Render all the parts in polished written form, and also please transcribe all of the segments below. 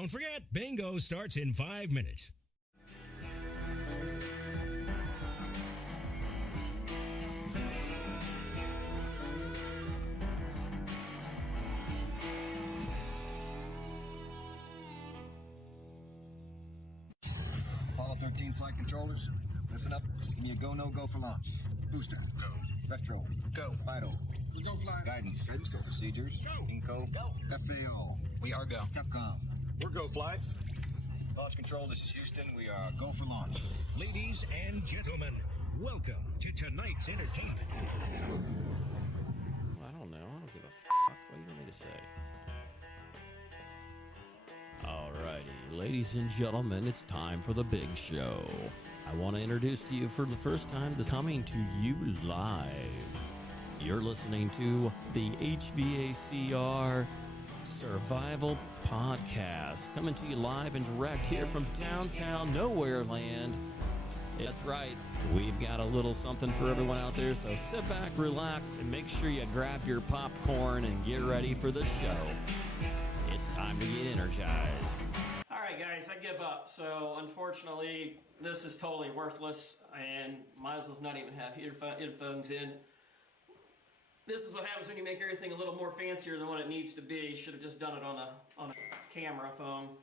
Don't forget, bingo starts in 5 minutes. Apollo 13 flight controllers, listen up. Give me a go, no-go for launch. Booster. Go. Vectro. Go. Vital. We go fly. Guidance. Guidance go. Procedures. Go. Inco. Go. FAO. We are go. Capcom. We're go fly. Launch control, this is Houston. We are go for launch. Ladies and gentlemen, welcome to tonight's entertainment. I don't know. I don't give a fuck. What do you want me to say? Alrighty, ladies and gentlemen, it's time for the big show. I want to introduce to you for the first time this coming to you live. You're listening to the HVACR Survival Podcast, coming to you live and direct here from downtown Nowhere Land. That's right, we've got a little something for everyone out there, so sit back, relax, and make sure you grab your popcorn and get ready for the show. It's time to get energized. All right, guys, I give up. So, unfortunately, this is totally worthless, and might as well not even have earphones in. This is what happens when you make everything a little more fancier than what it needs to be. Should have just done it on a camera phone.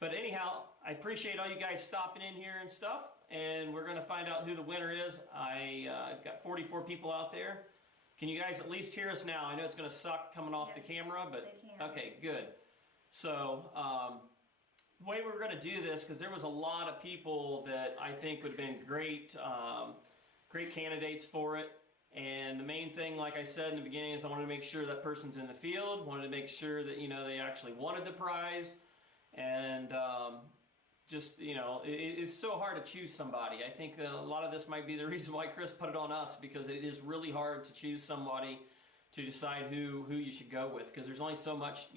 But anyhow, I appreciate all you guys stopping in here and stuff, and we're going to find out who the winner is. I've got 44 people out there. Can you guys at least hear us now? I know it's going to suck coming off the camera, but okay, good. So, the way we were going to do this, because there was a lot of people that I think would have been great candidates for it. And the main thing, like I said in the beginning, is I wanted to make sure that person's in the field, wanted to make sure that, they actually wanted the prize. And it's so hard to choose somebody. I think a lot of this might be the reason why Chris put it on us, because it is really hard to choose somebody to decide who you should go with, because there's only so much,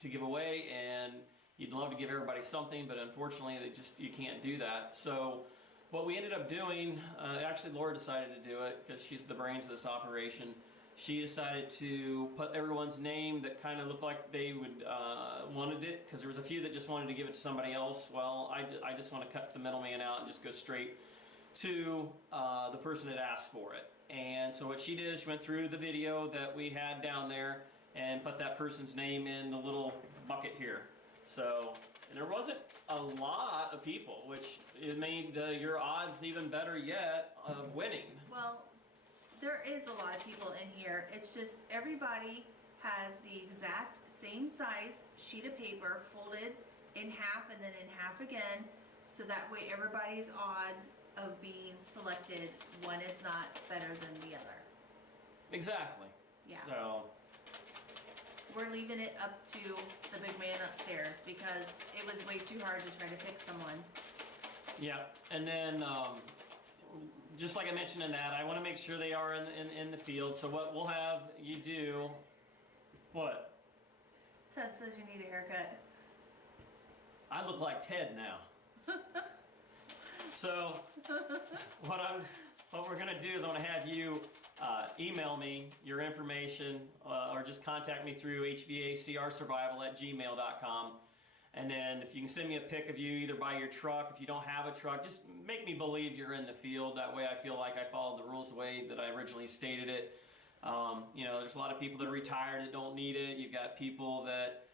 to give away, and you'd love to give everybody something, but unfortunately you can't do that. So what we ended up doing, actually Laura decided to do it because she's the brains of this operation. She decided to put everyone's name that kind of looked like they would wanted it, because there was a few that just wanted to give it to somebody else. Well, I just want to cut the middleman out and just go straight to the person that asked for it. And so what she did is she went through the video that we had down there and put that person's name in the little bucket here. So, and there wasn't a lot of people, which it made your odds even better yet of winning. Well, there is a lot of people in here. It's just everybody has the exact same size sheet of paper folded in half and then in half again, so that way everybody's odds of being selected, one is not better than the other. Exactly. Yeah. So we're leaving it up to the big man upstairs because it was way too hard to try to pick someone. yeah, and then just like I mentioned in that, I want to make sure they are in the field. So what we'll have you do, what? Ted says you need a haircut. I look like Ted now. So what we're gonna do is I'm gonna have you email me your information or just contact me through hvacrsurvival@gmail.com. And then if you can send me a pic of you either by your truck, if you don't have a truck, just make me believe you're in the field. That way I feel like I followed the rules the way that I originally stated it. There's a lot of people that are retired that don't need it. You've got people that,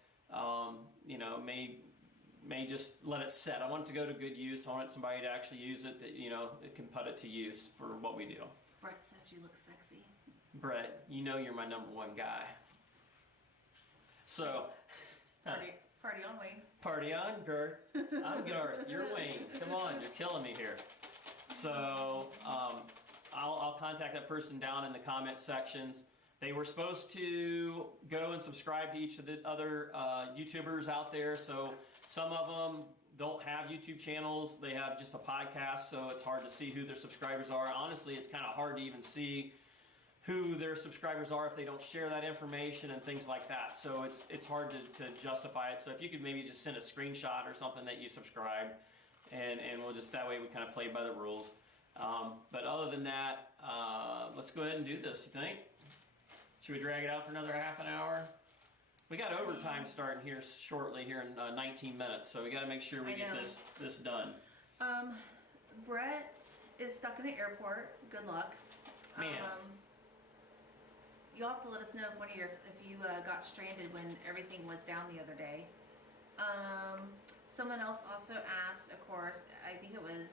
may just let it set. I want it to go to good use. I want somebody to actually use it that, it can put it to use for what we do. Brett says you look sexy. Brett, you're my number one guy. So, Party on, Wayne. Party on, Garth. I'm Garth. You're Wayne. Come on, you're killing me here. So, I'll contact that person down in the comment sections. They were supposed to go and subscribe to each of the other YouTubers out there. So some of them don't have YouTube channels. They have just a podcast, so it's hard to see who their subscribers are. Honestly, it's kind of hard to even see who their subscribers are if they don't share that information and things like that. So it's hard to justify it. So if you could maybe just send a screenshot or something that you subscribed, and we'll just, that way we kind of play by the rules. But other than that, let's go ahead and do this, you think? Should we drag it out for another half an hour? We got overtime starting here shortly, here in 19 minutes, so we got to make sure we get this done. Brett is stuck in an airport. Good luck. Man. You'll have to let us know if you got stranded when everything was down the other day. Someone else also asked, of course, I think it was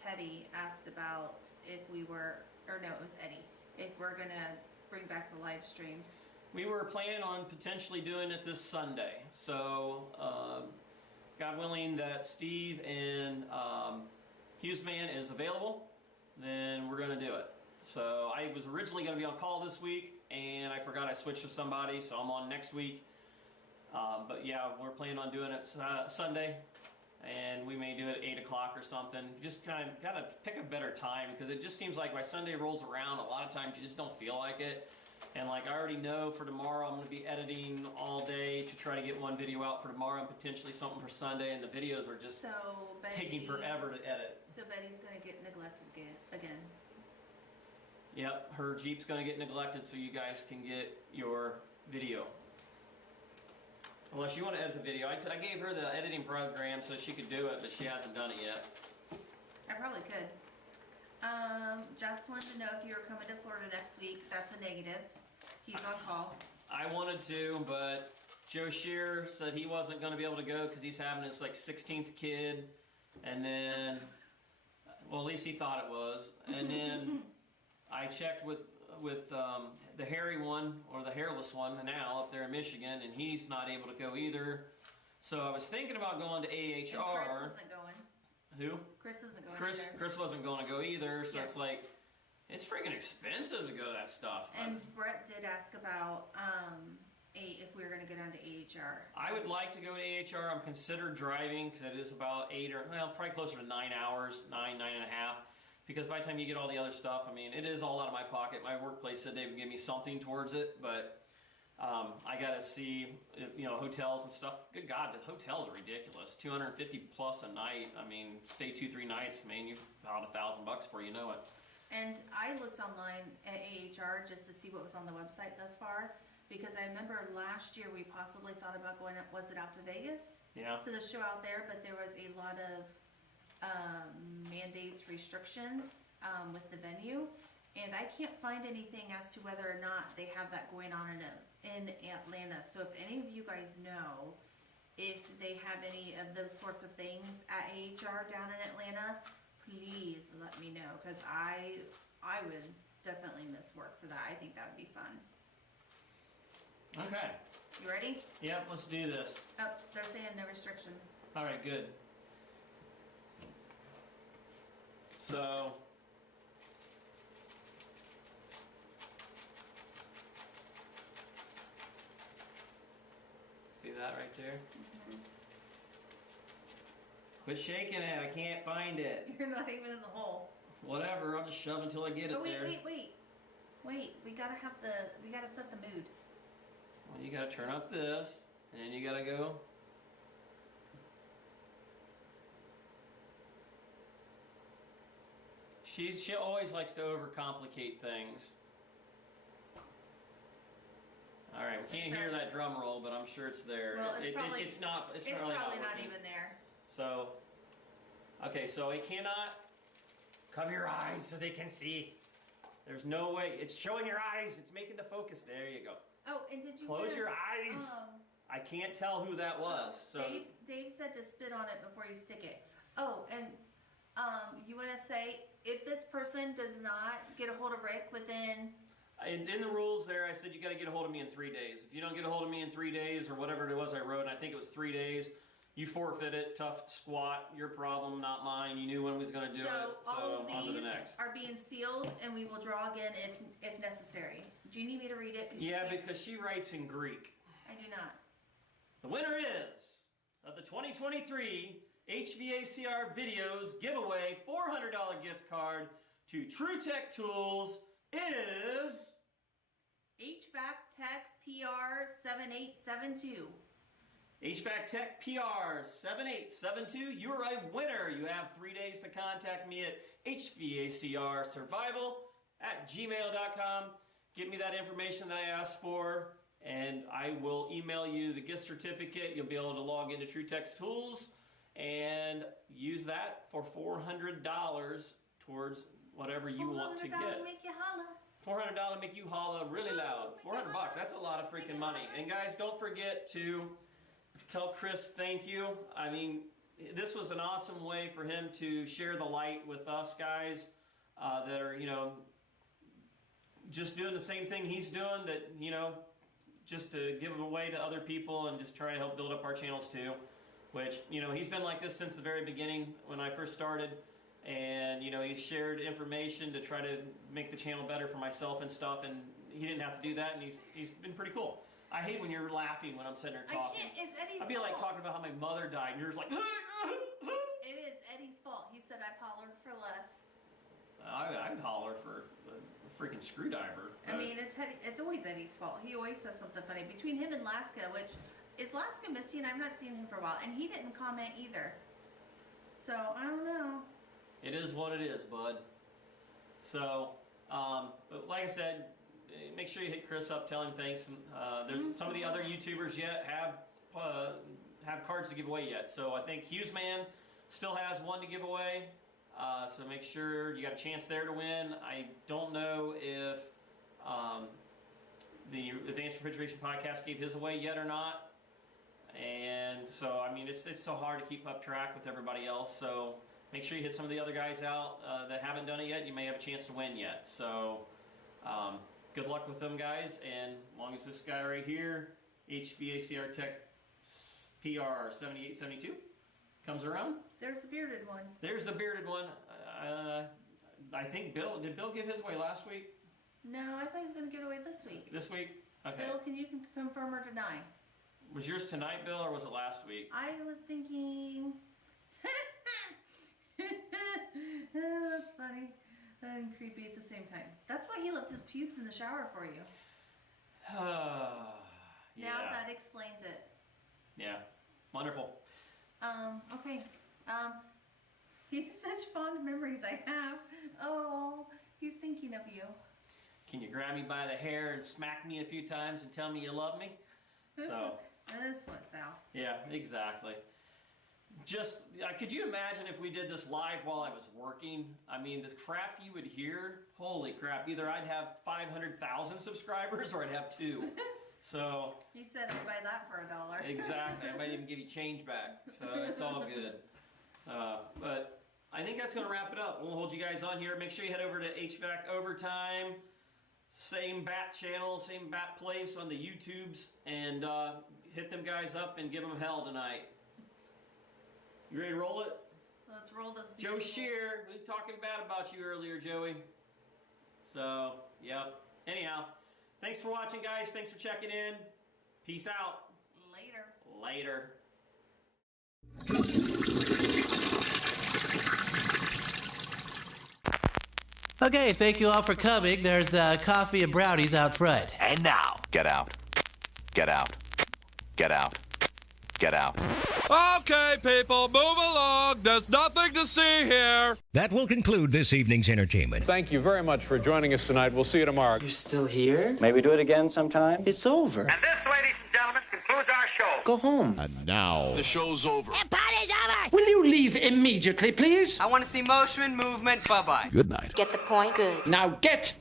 Teddy asked about if we were, or no, it was Eddie, if we're gonna bring back the live streams. We were planning on potentially doing it this Sunday, so God willing that Steve and Hughesman is available, then we're going to do it. So I was originally going to be on call this week, and I forgot I switched with somebody, so I'm on next week. But yeah, we're planning on doing it Sunday, and we may do it at 8 o'clock or something. Just kind of got to pick a better time, because it just seems like by Sunday rolls around, a lot of times you just don't feel like it. And like I already know for tomorrow, I'm going to be editing all day to try to get one video out for tomorrow and potentially something for Sunday, and the videos are just taking forever to edit. So Betty's going to get neglected again. Yep, her Jeep's going to get neglected so you guys can get your video. Unless you want to edit the video. I gave her the editing program so she could do it, but she hasn't done it yet. I probably could. Just wanted to know if you were coming to Florida next week. That's a negative. He's on call. I wanted to, but Joe Shear said he wasn't going to be able to go because he's having his like 16th kid, and then, well, at least he thought it was. And then I checked with the hairy one, or the hairless one now up there in Michigan, and he's not able to go either. So I was thinking about going to AHR. And Chris isn't going. Who? Chris isn't going either. Chris wasn't going to go either, so Yeah. it's like, it's freaking expensive to go to that stuff. And Brett did ask about if we were going to go down to AHR. I would like to go to AHR. I'm considered driving because it is about 8 or, well, probably closer to 9 hours, 9 and a half. Because by the time you get all the other stuff, I mean, it is all out of my pocket. My workplace said they would give me something towards it, but I got to see, hotels and stuff. Good God, the hotels are ridiculous. $250 plus a night. I mean, stay 2-3 nights, man, you've found $1,000 before you know it. And I looked online at AHR just to see what was on the website thus far, because I remember last year we possibly thought about going, was it out to Vegas? Yeah. To the show out there, but there was a lot of mandates, restrictions with the venue, and I can't find anything as to whether or not they have that going on in Atlanta. So if any of you guys know if they have any of those sorts of things at AHR down in Atlanta, please let me know, because I would definitely miss work for that. I think that would be fun. Okay. You ready? Yep, let's do this. Oh, they're saying no restrictions. All right, good. So, see that right there? Mm-hmm. Quit shaking it, I can't find it. You're not even in the hole. Whatever, I'll just shove until I get it Oh, wait, there. wait. We gotta set the mood. Well, you gotta turn up this, and then you gotta go. She always likes to overcomplicate things. All right, we can't hear that drum roll, but I'm sure it's there. Well, it's probably not not working. even there. So, okay, so it cannot cover your eyes so they can see. There's no way. It's showing your eyes. It's making the focus. There you go. Oh, and did you Close your eyes. I can't tell who that was. So Dave said to spit on it before you stick it. Oh, and you want to say, if this person does not get a hold of Rick within... in the rules there, I said you got to get a hold of me in 3 days. If you don't get a hold of me in 3 days, or whatever it was I wrote, and I think it was 3 days, you forfeit it. Tough squat. Your problem, not mine. You knew when we was going to do it. So all of on to the these next. are being sealed, and we will draw again if necessary. Do you need me to read it? Yeah, because she writes in Greek. I do not. The winner is of the 2023 HVACR Videos Giveaway $400 gift card to True Tech Tools is... HVAC Tech PR 7872. HVAC Tech PR 7872. You're a winner. You have 3 days to contact me at hvacrsurvival@gmail.com. Give me that information that I asked for, and I will email you the gift certificate. You'll be able to log into TrueText Tools and use that for $400 towards whatever you want to get. Make you holla. $400 make you holla really loud. $400, that's a lot of freaking money. And guys, don't forget to tell Chris thank you. I mean, this was an awesome way for him to share the light with us guys that are, just doing the same thing he's doing, that, just to give it away to other people and just try to help build up our channels too. Which, he's been like this since the very beginning when I first started. And, he's shared information to try to make the channel better for myself and stuff. And he didn't have to do that, and he's been pretty cool. I hate when you're laughing when I'm sitting there talking. I can't. It's Eddie's fault. I feel like talking about how my mother died, and you're just like, It is Eddie's fault. He said I've hollered for less. I'd holler for a freaking screwdriver. I mean, it's always Eddie's fault. He always says something funny. Between him and Laska, which is Laska missing? I've not seen him for a while, and he didn't comment either. So I don't know. It is what it is, bud. So, but like I said, make sure you hit Chris up, tell him thanks. There's some of the other YouTubers yet have cards to give away yet. So I think HughesMan still has one to give away. So make sure you got a chance there to win. I don't know if the Advanced Refrigeration Podcast gave his away yet or not. And so, I mean, it's so hard to keep up track with everybody else. So make sure you hit some of the other guys out that haven't done it yet. You may have a chance to win yet. So good luck with them, guys. And as long as this guy right here, HVACR Tech PR 7872, comes around. There's the bearded one. There's the bearded one. I think did Bill give his away last week? No, I thought he was going to get away this week. This week? Okay. Bill, can you confirm or deny? Was yours tonight, Bill, or was it last week? I was thinking... Oh, that's funny and creepy at the same time. That's why he left his pubes in the shower for you. Yeah. Now that explains it. Yeah. Wonderful. Okay. He's such fond memories I have. Oh, he's thinking of you. Can you grab me by the hair and smack me a few times and tell me you love me? So. This went south. Yeah, exactly. Just, could you imagine if we did this live while I was working? I mean, the crap you would hear, holy crap. Either I'd have 500,000 subscribers or I'd have 2. So. You said I'd buy that for $1. Exactly. I might even give you change back. So it's all good. But I think that's going to wrap it up. We'll hold you guys on here. Make sure you head over to HVAC Overtime. Same bat channel, same bat place on the YouTubes. And hit them guys up and give them hell tonight. You ready to roll it? Let's roll this. Joe Shear, who's talking bad about you earlier, Joey. So, yep. Anyhow, thanks for watching, guys. Thanks for checking in. Peace out. Later. Okay, thank you all for coming. There's coffee and brownies out front. And now, get out. Get out. Get out. Get out. Okay, people, move along. There's nothing to see here. That will conclude this evening's entertainment. Thank you very much for joining us tonight. We'll see you tomorrow. You're still here? Maybe do it again sometime? It's over. And this, ladies and gentlemen, concludes our show. Go home. And now, The show's over. The party's over! Will you leave immediately, please? I want to see motion, movement, bye-bye. Good night. Get the point? Good. Now get